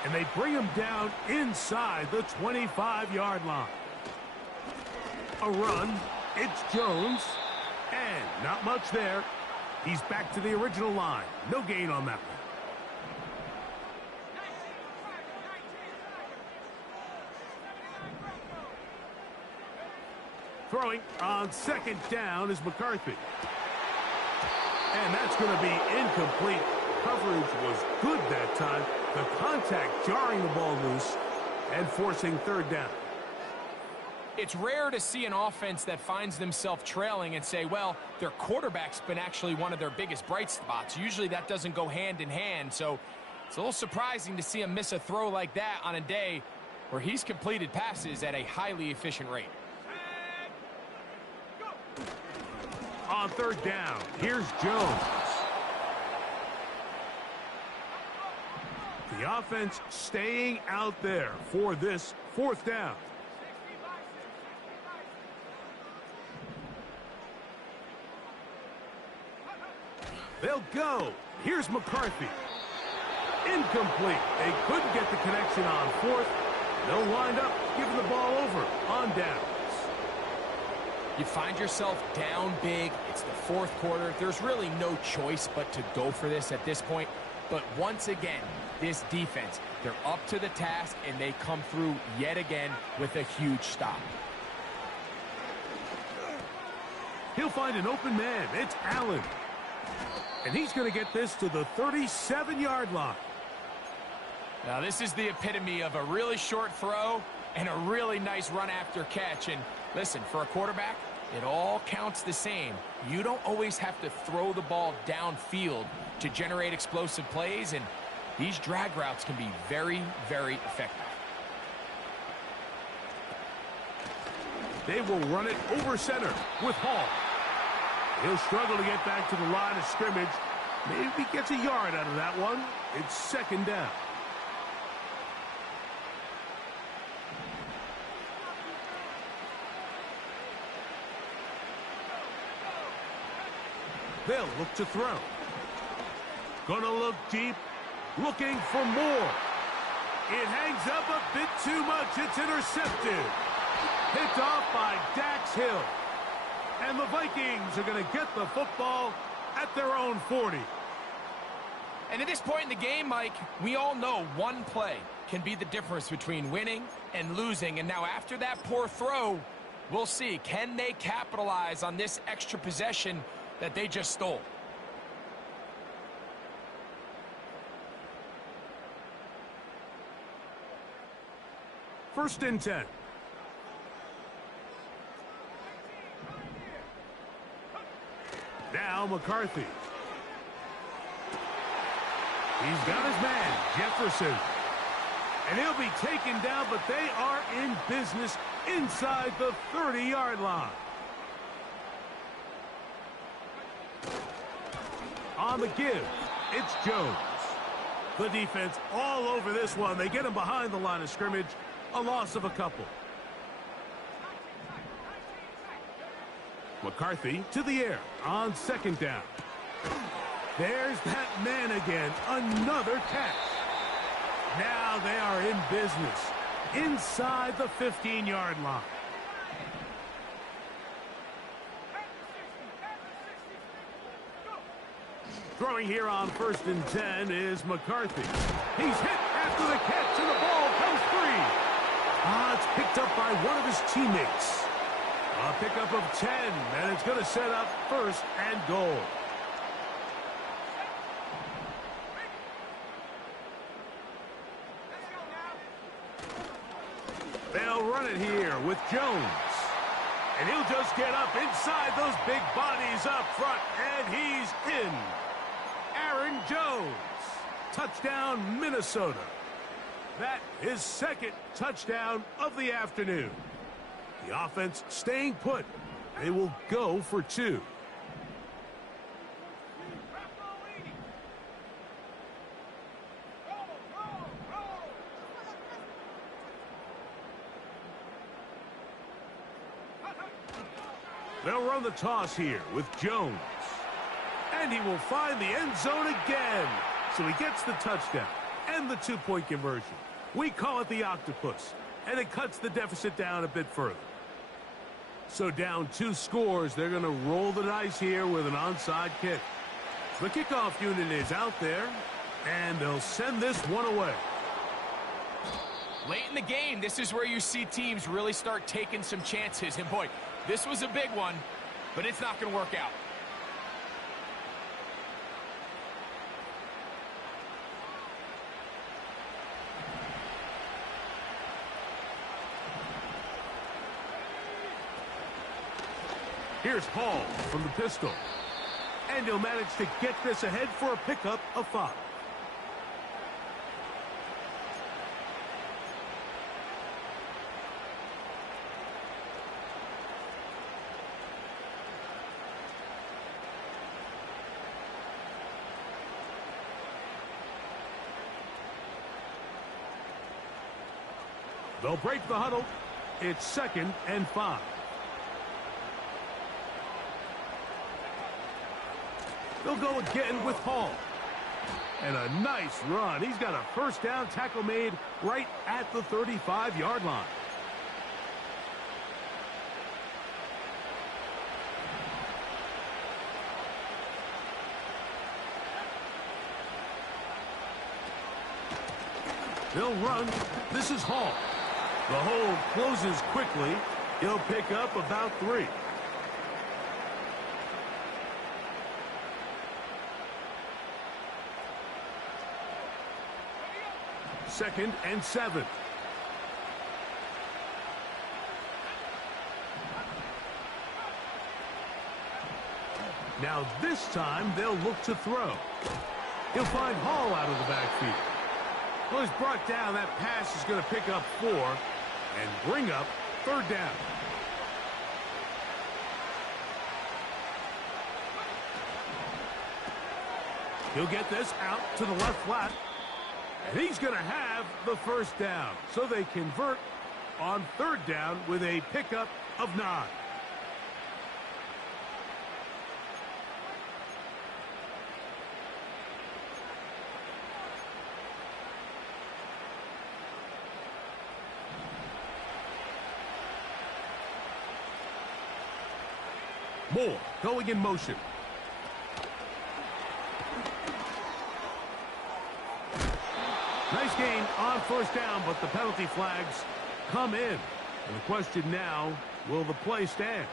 And they bring him down inside the 25-yard line. A run, it's Jones, and not much there. He's back to the original line. No gain on that one. Throwing on 2nd down is McCarthy. And that's going to be incomplete. Coverage was good that time. The contact jarring the ball loose and forcing 3rd down. It's rare to see an offense that finds themselves trailing and say, well, their quarterback's been actually one of their biggest bright spots. Usually that doesn't go hand in hand. So it's a little surprising to see him miss a throw like that on a day where he's completed passes at a highly efficient rate. On 3rd down, here's Jones. The offense staying out there for this 4th down. They'll go. Here's McCarthy. Incomplete. They couldn't get the connection on 4th. They'll wind up giving the ball over on downs. You find yourself down big. It's the 4th quarter. There's really no choice but to go for this at this point. But once again, this defense, they're up to the task, and they come through yet again with a huge stop. He'll find an open man. It's Allen. And he's going to get this to the 37-yard line. Now, this is the epitome of a really short throw and a really nice run after catch. And listen, for a quarterback, it all counts the same. You don't always have to throw the ball downfield to generate explosive plays, and these drag routes can be very, very effective. They will run it over center with Hall. He'll struggle to get back to the line of scrimmage. Maybe gets a yard out of that one. It's 2nd down. They'll look to throw. Gonna look deep, looking for more. It hangs up a bit too much. It's intercepted. Picked off by Dax Hill. And the Vikings are going to get the football at their own 40. And at this point in the game, Mike, we all know one play can be the difference between winning and losing. And now after that poor throw, we'll see. Can they capitalize on this extra possession that they just stole? First and 10. Now McCarthy. He's got his man, Jefferson. And he'll be taken down, but they are in business inside the 30-yard line. On the give, it's Jones. The defense all over this one. They get him behind the line of scrimmage. A loss of a couple. McCarthy to the air on second down. There's that man again. Another catch. Now they are in business inside the 15-yard line. Throwing here on first and 10 is McCarthy. He's hit after the catch, and the ball comes free. It's picked up by one of his teammates. A pickup of 10, and it's going to set up first and goal. They'll run it here with Jones. And he'll just get up inside those big bodies up front, and he's in. Aaron Jones. Touchdown, Minnesota. That is second touchdown of the afternoon. The offense staying put. They will go for 2. They'll run the toss here with Jones. And he will find the end zone again. So he gets the touchdown and the 2-point conversion. We call it the octopus. And it cuts the deficit down a bit further. So down 2 scores, they're going to roll the dice here with an onside kick. The kickoff unit is out there, and they'll send this one away. Late in the game, this is where you see teams really start taking some chances. And boy, this was a big one, but it's not going to work out. Here's Hall from the pistol. And he'll manage to get this ahead for a pickup of 5. They'll break the huddle. It's 2nd and 5. They'll go again with Hall. And a nice run. He's got a first down tackle made right at the 35-yard line. They'll run. This is Hall. The hole closes quickly. He'll pick up about 3. Second and 7. Now this time they'll look to throw. He'll find Hall out of the backfield. Well, he's brought down. That pass is going to pick up 4 and bring up 3rd down. He'll get this out to the left flat. And he's going to have the first down. So they convert on 3rd down with a pickup of 9. Moore going in motion. Nice gain on first down, but the penalty flags come in. And the question now, will the play stand?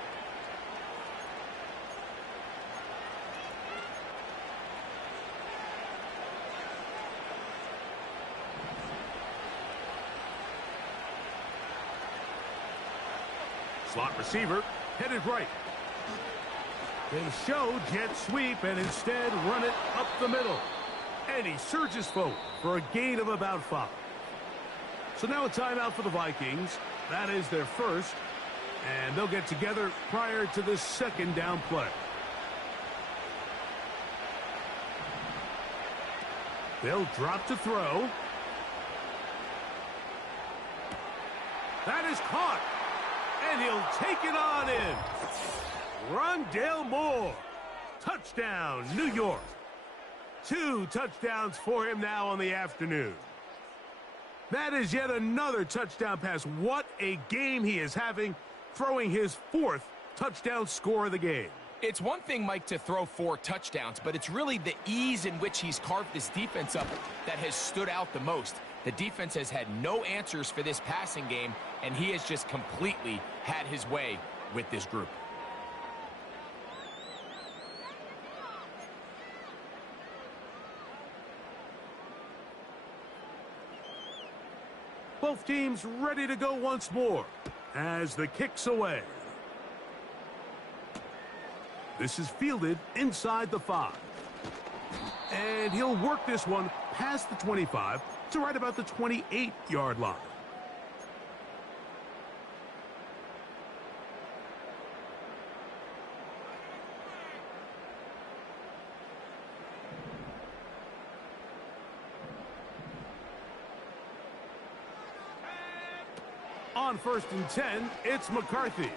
Slot receiver headed right. They show jet sweep and instead run it up the middle. And he surges forward for a gain of about 5. So now a timeout for the Vikings. That is their first. And they'll get together prior to this second down play. They'll drop to throw. That is caught. And he'll take it on in. Rondale Moore. Touchdown, New York. 2 touchdowns for him now on the afternoon. That is yet another touchdown pass. What a game he is having, throwing his 4th touchdown score of the game. It's one thing, Mike, to throw 4 touchdowns, but it's really the ease in which he's carved this defense up that has stood out the most. The defense has had no answers for this passing game, and he has just completely had his way with this group. Both teams ready to go once more as the kick's away. This is fielded inside the 5. And he'll work this one past the 25 to right about the 28-yard line. On 1st and 10, it's McCarthy.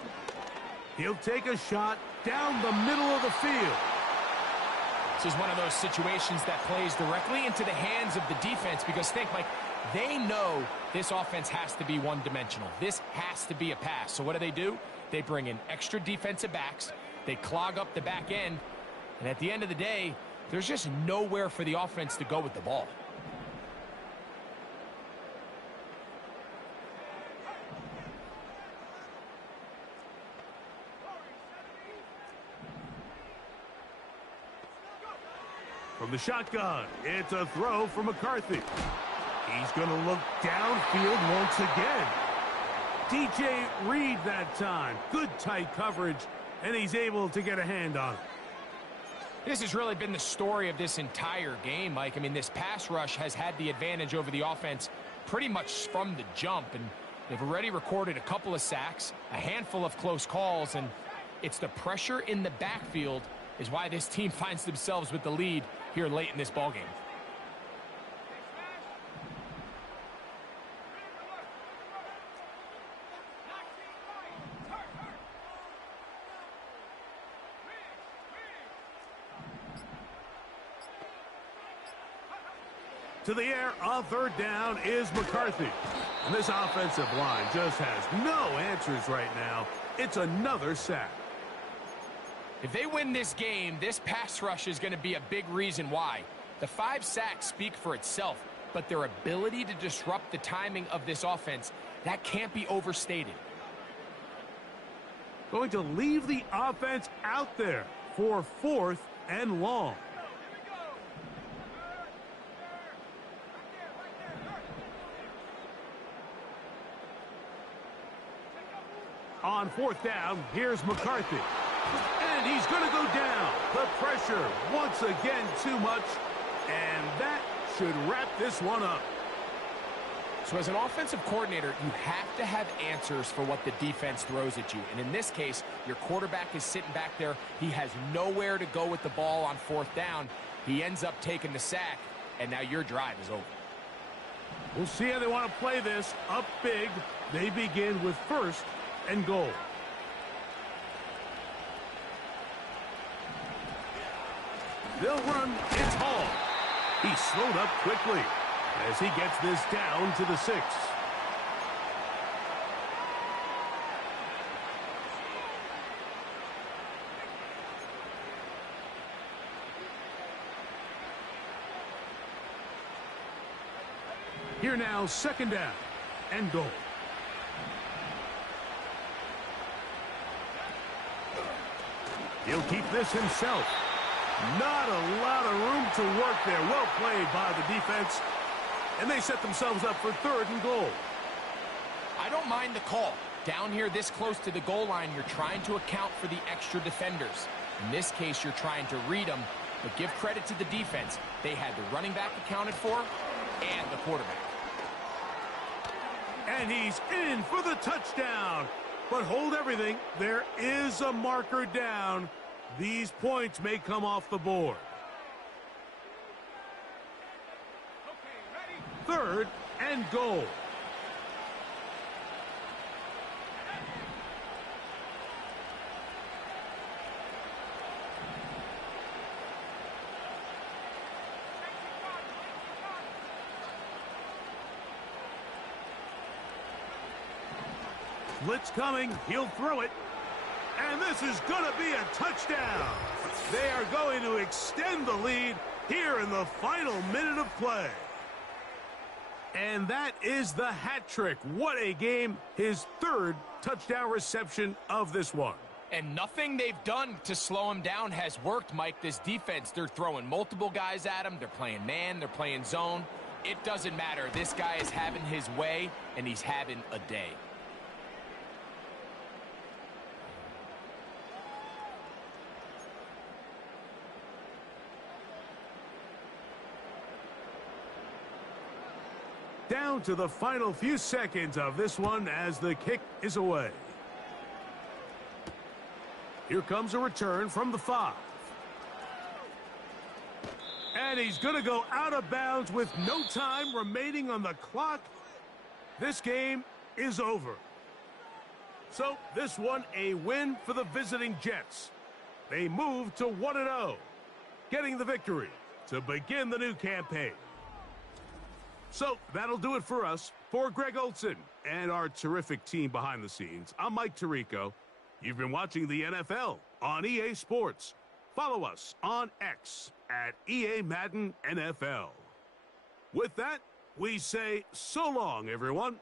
He'll take a shot down the middle of the field. This is one of those situations that plays directly into the hands of the defense because think, Mike, they know this offense has to be one-dimensional. This has to be a pass. So what do? They bring in extra defensive backs. They clog up the back end. And at the end of the day, there's just nowhere for the offense to go with the ball. From the shotgun, it's a throw for McCarthy. He's going to look downfield once again. DJ Reed that time. Good tight coverage, and he's able to get a hand on it. This has really been the story of this entire game, Mike. I mean, this pass rush has had the advantage over the offense pretty much from the jump, and they've already recorded a couple of sacks, a handful of close calls, and it's the pressure in the backfield is why this team finds themselves with the lead here late in this ballgame. To the air on 3rd down is McCarthy. And this offensive line just has no answers right now. It's another sack. If they win this game, this pass rush is going to be a big reason why. The 5 sacks speak for itself, but their ability to disrupt the timing of this offense, that can't be overstated. Going to leave the offense out there for 4th and long. On 4th down, here's McCarthy. And he's going to go down. The pressure, once again, too much. And that should wrap this one up. So as an offensive coordinator, you have to have answers for what the defense throws at you. And in this case, your quarterback is sitting back there. He has nowhere to go with the ball on 4th down. He ends up taking the sack, and now your drive is over. We'll see how they want to play this. Up big. They begin with 1st and goal. They'll run. It's Hall. He slowed up quickly as he gets this down to the 6. Here now, second down and goal. He'll keep this himself. Not a lot of room to work there. Well played by the defense. And they set themselves up for third and goal. I don't mind the call. Down here this close to the goal line, you're trying to account for the extra defenders. In this case, you're trying to read them, but give credit to the defense. They had the running back accounted for and the quarterback. And he's in for the touchdown. But hold everything. There is a marker down. These points may come off the board. Third and goal. Blitz coming. He'll throw it. And this is going to be a touchdown. They are going to extend the lead here in the final minute of play. And that is the hat trick. What a game. His third touchdown reception of this one. And nothing they've done to slow him down has worked, Mike. This defense, they're throwing multiple guys at him. They're playing man. They're playing zone. It doesn't matter. This guy is having his way, and he's having a day. Down to the final few seconds of this one as the kick is away. Here comes a return from the 5. And he's going to go out of bounds with no time remaining on the clock. This game is over. So this one a win for the visiting Jets. They move to 1-0, getting the victory to begin the new campaign. So that'll do it for us. For Greg Olson and our terrific team behind the scenes, I'm Mike Tirico. You've been watching the NFL on EA Sports. Follow us on X at EA Madden NFL. With that, we say so long, everyone.